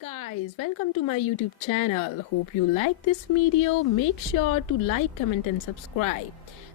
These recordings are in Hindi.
guys, welcome to my YouTube channel. Hope you like this video. Make sure to like, comment and subscribe.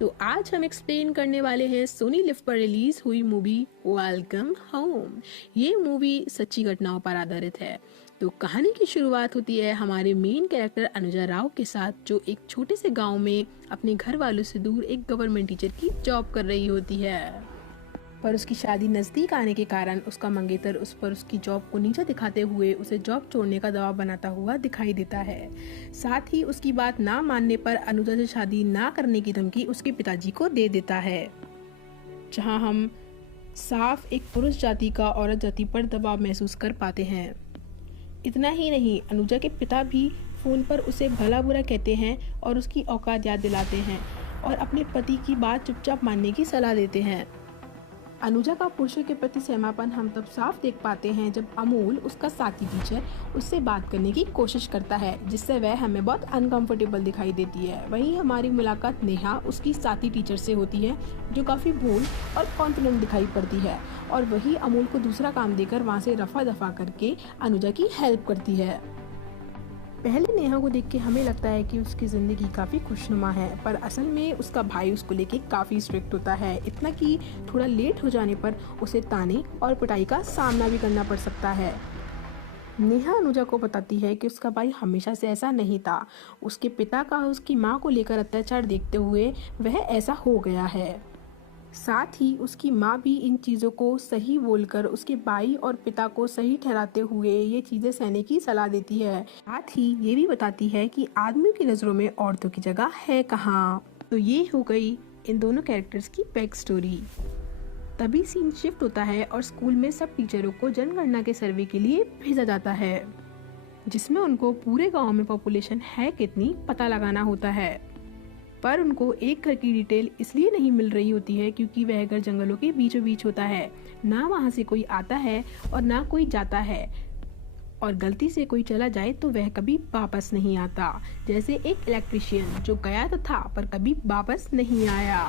तो आज हम एक्सप्लेन करने वाले हैं सोनी लिव पर रिलीज हुई मूवी वेलकम होम। ये मूवी सच्ची घटनाओं पर आधारित है। तो कहानी की शुरुआत होती है हमारे मेन कैरेक्टर अनुजा राव के साथ, जो एक छोटे से गांव में अपने घर वालों से दूर एक गवर्नमेंट टीचर की जॉब कर रही होती है। पर उसकी शादी नजदीक आने के कारण उसका मंगेतर उस पर उसकी जॉब को नीचा दिखाते हुए उसे जॉब छोड़ने का दबाव बनाता हुआ दिखाई देता है। साथ ही उसकी बात ना मानने पर अनुजा से शादी ना करने की धमकी उसके पिताजी को दे देता है, जहां हम साफ एक पुरुष जाति का औरत जाति पर दबाव महसूस कर पाते हैं। इतना ही नहीं, अनुजा के पिता भी फोन पर उसे भला बुरा कहते हैं और उसकी औकात याद दिलाते हैं और अपने पति की बात चुपचाप मानने की सलाह देते हैं। अनुजा का पुरुषों के प्रति सहमापन हम तब साफ देख पाते हैं जब अमूल, उसका साथी टीचर, उससे बात करने की कोशिश करता है, जिससे वह हमें बहुत अनकंफर्टेबल दिखाई देती है। वहीं हमारी मुलाकात नेहा, उसकी साथी टीचर से होती है, जो काफी बोल्ड और कॉन्फिडेंट दिखाई पड़ती है और वही अमूल को दूसरा काम देकर वहाँ से रफा दफा करके अनुजा की हेल्प करती है। पहले नेहा को देख के हमें लगता है कि उसकी जिंदगी काफी खुशनुमा है, पर असल में उसका भाई उसको लेके काफी स्ट्रिक्ट होता है, इतना कि थोड़ा लेट हो जाने पर उसे ताने और पिटाई का सामना भी करना पड़ सकता है। नेहा अनुजा को बताती है कि उसका भाई हमेशा से ऐसा नहीं था, उसके पिता का उसकी माँ को लेकर अत्याचार देखते हुए वह ऐसा हो गया है। साथ ही उसकी माँ भी इन चीज़ों को सही बोलकर उसके भाई और पिता को सही ठहराते हुए ये चीज़ें सहने की सलाह देती है। साथ ही ये भी बताती है कि आदमियों की नज़रों में औरतों की जगह है कहाँ। तो ये हो गई इन दोनों कैरेक्टर्स की बैक स्टोरी। तभी सीन शिफ्ट होता है और स्कूल में सब टीचरों को जनगणना के सर्वे के लिए भेजा जाता है, जिसमें उनको पूरे गाँव में पॉपुलेशन है कितनी पता लगाना होता है। पर उनको एक घर की डिटेल इसलिए नहीं मिल रही होती है क्योंकि वह घर जंगलों के बीचों बीच होता है, ना वहाँ से कोई आता है और ना कोई जाता है, और गलती से कोई चला जाए तो वह कभी वापस नहीं आता। जैसे एक इलेक्ट्रिशियन जो गया तो था पर कभी वापस नहीं आया।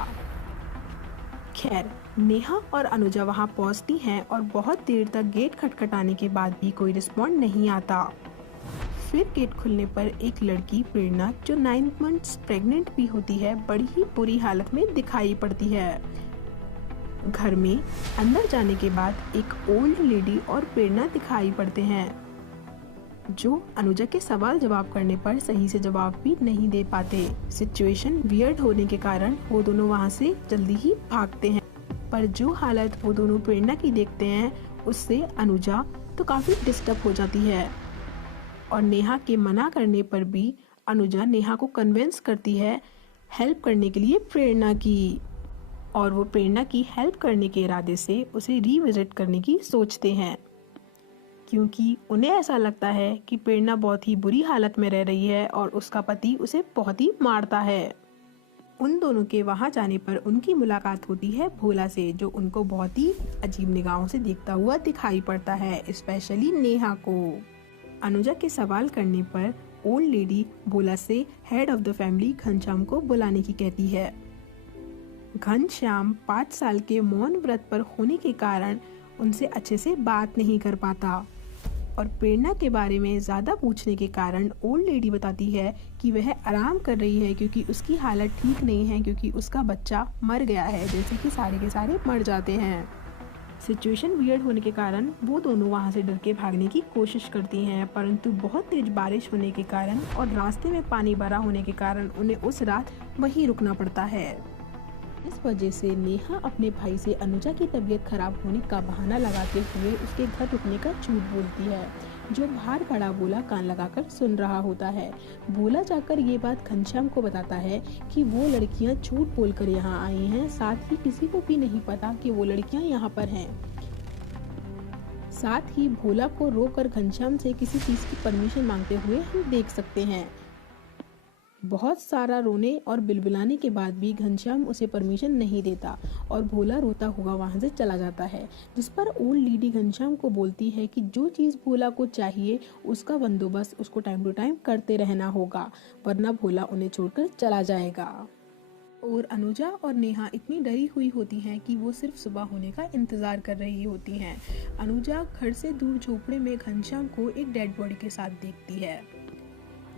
खैर, नेहा और अनुजा वहाँ पहुँचती हैं और बहुत देर तक गेट खटखटाने के बाद भी कोई रिस्पॉन्ड नहीं आता। फिर गेट खुलने पर एक लड़की प्रेरणा, जो 9 मंथ्स प्रेग्नेंट भी होती है, बड़ी ही बुरी हालत में दिखाई पड़ती है। घर में अंदर जाने के बाद एक ओल्ड लेडी और प्रेरणा दिखाई पड़ते हैं, जो अनुजा के सवाल जवाब करने पर सही से जवाब भी नहीं दे पाते। सिचुएशन वियर्ड होने के कारण वो दोनों वहाँ से जल्दी ही भागते हैं, पर जो हालत वो दोनों प्रेरणा की देखते हैं उससे अनुजा तो काफी डिस्टर्ब हो जाती है और नेहा के मना करने पर भी अनुजा नेहा को कन्विंस करती है हेल्प करने के लिए प्रेरणा की, और वो प्रेरणा की हेल्प करने के इरादे से उसे रीविजिट करने की सोचते हैं, क्योंकि उन्हें ऐसा लगता है कि प्रेरणा बहुत ही बुरी हालत में रह रही है और उसका पति उसे बहुत ही मारता है। उन दोनों के वहां जाने पर उनकी मुलाकात होती है भोला से, जो उनको बहुत ही अजीब निगाहों से देखता हुआ दिखाई पड़ता है, स्पेशली नेहा को। अनुजा के सवाल करने पर ओल्ड लेडी भोला से head of the family Ghanshyam को बुलाने की कहती है। घनश्याम 5 साल के मौन व्रत पर होने के कारण उनसे अच्छे से बात नहीं कर पाता और प्रेरणा के बारे में ज्यादा पूछने के कारण ओल्ड लेडी बताती है कि वह आराम कर रही है क्योंकि उसकी हालत ठीक नहीं है, क्योंकि उसका बच्चा मर गया है, जैसे कि सारे के सारे मर जाते हैं। सिचुएशन वियर्ड होने के कारण वो दोनों वहाँ से डर के भागने की कोशिश करती हैं, परंतु बहुत तेज बारिश होने के कारण और रास्ते में पानी भरा होने के कारण उन्हें उस रात वहीं रुकना पड़ता है। इस वजह से नेहा अपने भाई से अनुजा की तबीयत खराब होने का बहाना लगाते हुए उसके घर रुकने का झूठ बोलती है, जो बाहर खड़ा भोला कान लगाकर सुन रहा होता है। भोला जाकर ये बात घनश्याम को बताता है कि वो लड़कियां झूठ बोलकर यहाँ आई हैं, साथ ही किसी को भी नहीं पता कि वो लड़कियां यहाँ पर हैं। साथ ही भोला को रोककर घनश्याम से किसी चीज की परमिशन मांगते हुए हम देख सकते हैं। बहुत सारा रोने और बिलबिलाने के बाद भी घनश्याम उसे परमिशन नहीं देता और भोला रोता हुआ वहां से चला जाता है, जिस पर ओल्ड लेडी घनश्याम को बोलती है कि जो चीज भोला को चाहिए उसका बंदोबस्त उसको टाइम टू टाइम करते रहना होगा, वरना भोला उन्हें छोड़कर चला जाएगा। और अनुजा और नेहा इतनी डरी हुई होती हैं कि वो सिर्फ सुबह होने का इंतज़ार कर रही होती हैं। अनुजा घर से दूर झोपड़े में घनश्याम को एक डेड बॉडी के साथ देखती है,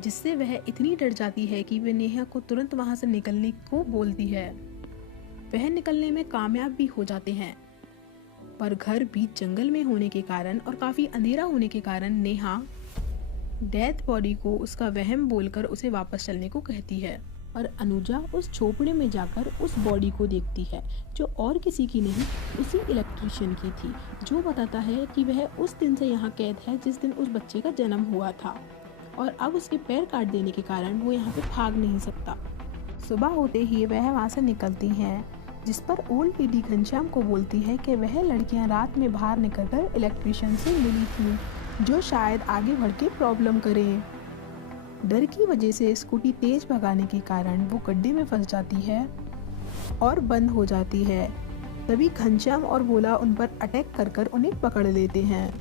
जिससे वह इतनी डर जाती है कि वह नेहा को तुरंत वहां से निकलने को बोलती है। वह निकलने में कामयाब भी हो जाते हैं, पर घर बीच जंगल में होने के कारण और काफ़ी अंधेरा होने के कारण नेहा डेथ बॉडी को उसका वहम बोलकर उसे वापस चलने को कहती है। और अनुजा उस झोपड़े में जाकर उस बॉडी को देखती है, जो और किसी की नहीं उसी इलेक्ट्रीशियन की थी, जो बताता है कि वह उस दिन से यहाँ कैद है जिस दिन उस बच्चे का जन्म हुआ था, और अब उसके पैर काट देने के कारण वो यहाँ पे भाग नहीं सकता। सुबह होते ही वह वहाँ से निकलती हैं, जिस पर ओल्ड लेडी घनश्याम को बोलती है कि वह लड़कियाँ रात में बाहर निकलकर इलेक्ट्रीशियन से मिली थी, जो शायद आगे बढ़ के प्रॉब्लम करें। डर की वजह से स्कूटी तेज भगाने के कारण वो गड्ढे में फंस जाती है और बंद हो जाती है। तभी घनश्याम और भोला उन पर अटैक कर उन्हें पकड़ लेते हैं।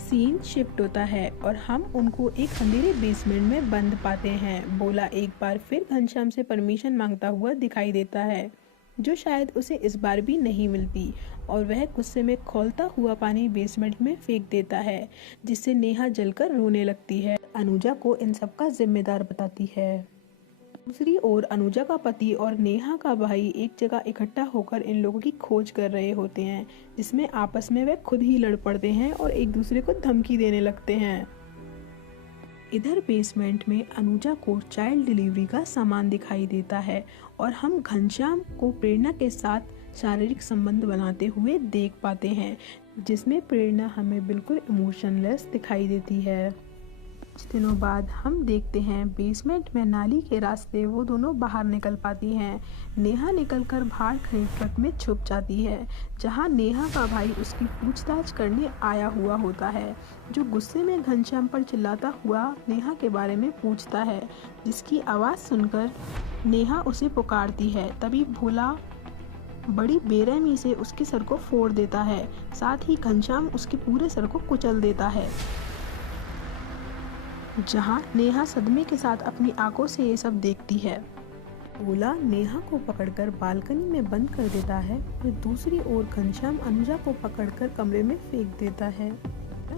सीन शिफ्ट होता है और हम उनको एक अंधेरे बेसमेंट में बंद पाते हैं। भोला एक बार फिर घनश्याम से परमिशन मांगता हुआ दिखाई देता है, जो शायद उसे इस बार भी नहीं मिलती, और वह गुस्से में खौलता हुआ पानी बेसमेंट में फेंक देता है, जिससे नेहा जलकर रोने लगती है। अनुजा को इन सब का जिम्मेदार बताती है। दूसरी ओर अनुजा का पति और नेहा का भाई एक जगह इकट्ठा होकर इन लोगों की खोज कर रहे होते हैं, जिसमें आपस में वे खुद ही लड़ पड़ते हैं और एक दूसरे को धमकी देने लगते हैं। इधर बेसमेंट में अनुजा को चाइल्ड डिलीवरी का सामान दिखाई देता है और हम घनश्याम को प्रेरणा के साथ शारीरिक संबंध बनाते हुए देख पाते हैं, जिसमें प्रेरणा हमें बिल्कुल इमोशनलेस दिखाई देती है। कुछ दिनों बाद हम देखते हैं बेसमेंट में नाली के रास्ते वो दोनों बाहर निकल पाती हैं। नेहा निकलकर बाहर खड़े ट्रक में छुप जाती है, जहां नेहा का भाई उसकी पूछताछ करने आया हुआ होता है, जो गुस्से में घनश्याम पर चिल्लाता हुआ नेहा के बारे में पूछता है, जिसकी आवाज़ सुनकर नेहा उसे पुकारती है। तभी भोला बड़ी बेरहमी से उसके सर को फोड़ देता है, साथ ही घनश्याम उसके पूरे सर को कुचल देता है, जहां नेहा सदमे के साथ अपनी आंखों से ये सब देखती है। भोला नेहा को पकड़कर बालकनी में बंद कर देता है और दूसरी ओर घनश्याम अनुजा को पकड़कर कमरे में फेंक देता है।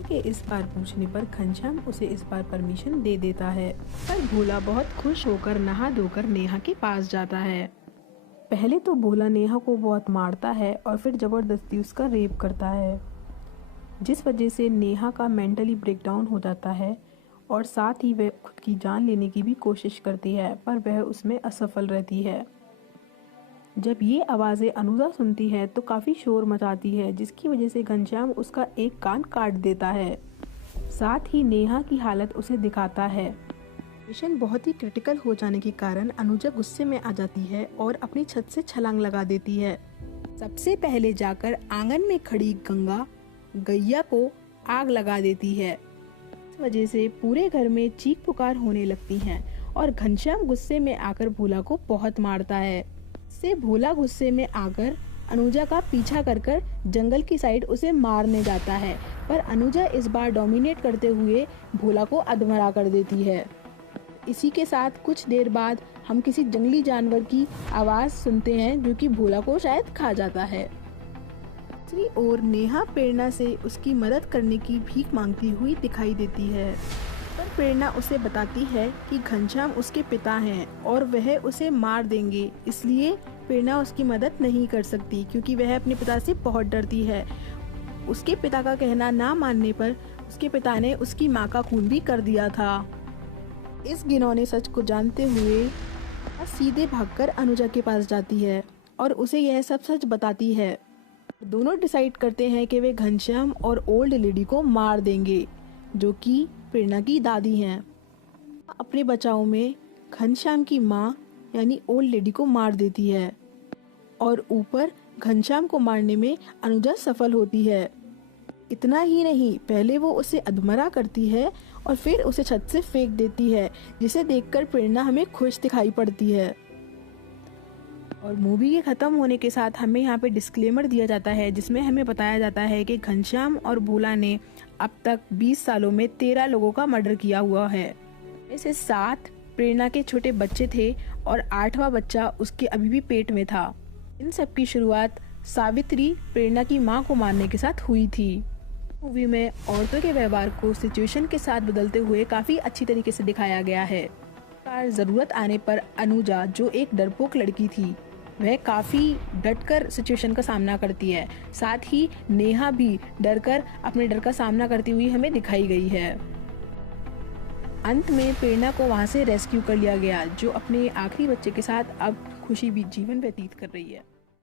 के इस बार पूछने पर घनश्याम उसे इस बार परमिशन दे देता है, पर भोला बहुत खुश होकर नहा धोकर नेहा के पास जाता है। पहले तो भोला नेहा को बहुत मारता है और फिर जबरदस्ती उसका रेप करता है, जिस वजह से नेहा का मेंटली ब्रेकडाउन हो जाता है और साथ ही वह खुद की जान लेने की भी कोशिश करती है, पर वह उसमें असफल रहती है। जब ये आवाज़ें अनुजा सुनती है तो काफ़ी शोर मचाती है, जिसकी वजह से घनश्याम उसका एक कान काट देता है। साथ ही नेहा की हालत उसे दिखाता है। मिशन बहुत ही क्रिटिकल हो जाने के कारण अनुजा गुस्से में आ जाती है और अपनी छत से छलांग लगा देती है। सबसे पहले जाकर आंगन में खड़ी गंगा गैया को आग लगा देती है। इस वजह से पूरे घर में चीख पुकार होने लगती हैं और घनश्याम गुस्से में आकर भोला को बहुत मारता है। से भोला गुस्से में आकर अनुजा का पीछा कर जंगल की साइड उसे मारने जाता है, पर अनुजा इस बार डोमिनेट करते हुए भोला को अधमरा कर देती है। इसी के साथ कुछ देर बाद हम किसी जंगली जानवर की आवाज़ सुनते हैं, जो कि भोला को शायद खा जाता है। दूसरी ओर नेहा प्रेरणा से उसकी मदद करने की भीख मांगती हुई दिखाई देती है, पर प्रेरणा उसे बताती है कि घनश्याम उसके पिता हैं और वह उसे मार देंगे, इसलिए प्रेरणा उसकी मदद नहीं कर सकती क्योंकि वह अपने पिता से बहुत डरती है। उसके पिता का कहना ना मानने पर उसके पिता ने उसकी मां का खून भी कर दिया था। इस घिनौने सच को जानते हुए सीधे भागकर अनुजा के पास जाती है और उसे यह सब सच बताती है। दोनों डिसाइड करते हैं कि वे घनश्याम और ओल्ड लेडी को मार देंगे, जो कि प्रेरणा की दादी हैं। अपने बचाव में घनश्याम की माँ यानी ओल्ड लेडी को मार देती है और ऊपर घनश्याम को मारने में अनुजा सफल होती है। इतना ही नहीं, पहले वो उसे अधमरा करती है और फिर उसे छत से फेंक देती है, जिसे देखकर प्रेरणा हमें खुश दिखाई पड़ती है। और मूवी के ख़त्म होने के साथ हमें यहाँ पे डिस्क्लेमर दिया जाता है, जिसमें हमें बताया जाता है कि घनश्याम और भोला ने अब तक 20 सालों में 13 लोगों का मर्डर किया हुआ है। इससे 7 प्रेरणा के छोटे बच्चे थे और 8वां बच्चा उसके अभी भी पेट में था। इन सब की शुरुआत सावित्री प्रेरणा की मां को मारने के साथ हुई थी। मूवी में औरतों के व्यवहार को सिचुएशन के साथ बदलते हुए काफी अच्छी तरीके से दिखाया गया है। जरूरत आने पर अनुजा, जो एक डरपोक लड़की थी, वह काफी डटकर सिचुएशन का सामना करती है। साथ ही नेहा भी डरकर अपने डर का सामना करती हुई हमें दिखाई गई है। अंत में प्रेरणा को वहां से रेस्क्यू कर लिया गया, जो अपने आखिरी बच्चे के साथ अब खुशी भी जीवन व्यतीत कर रही है।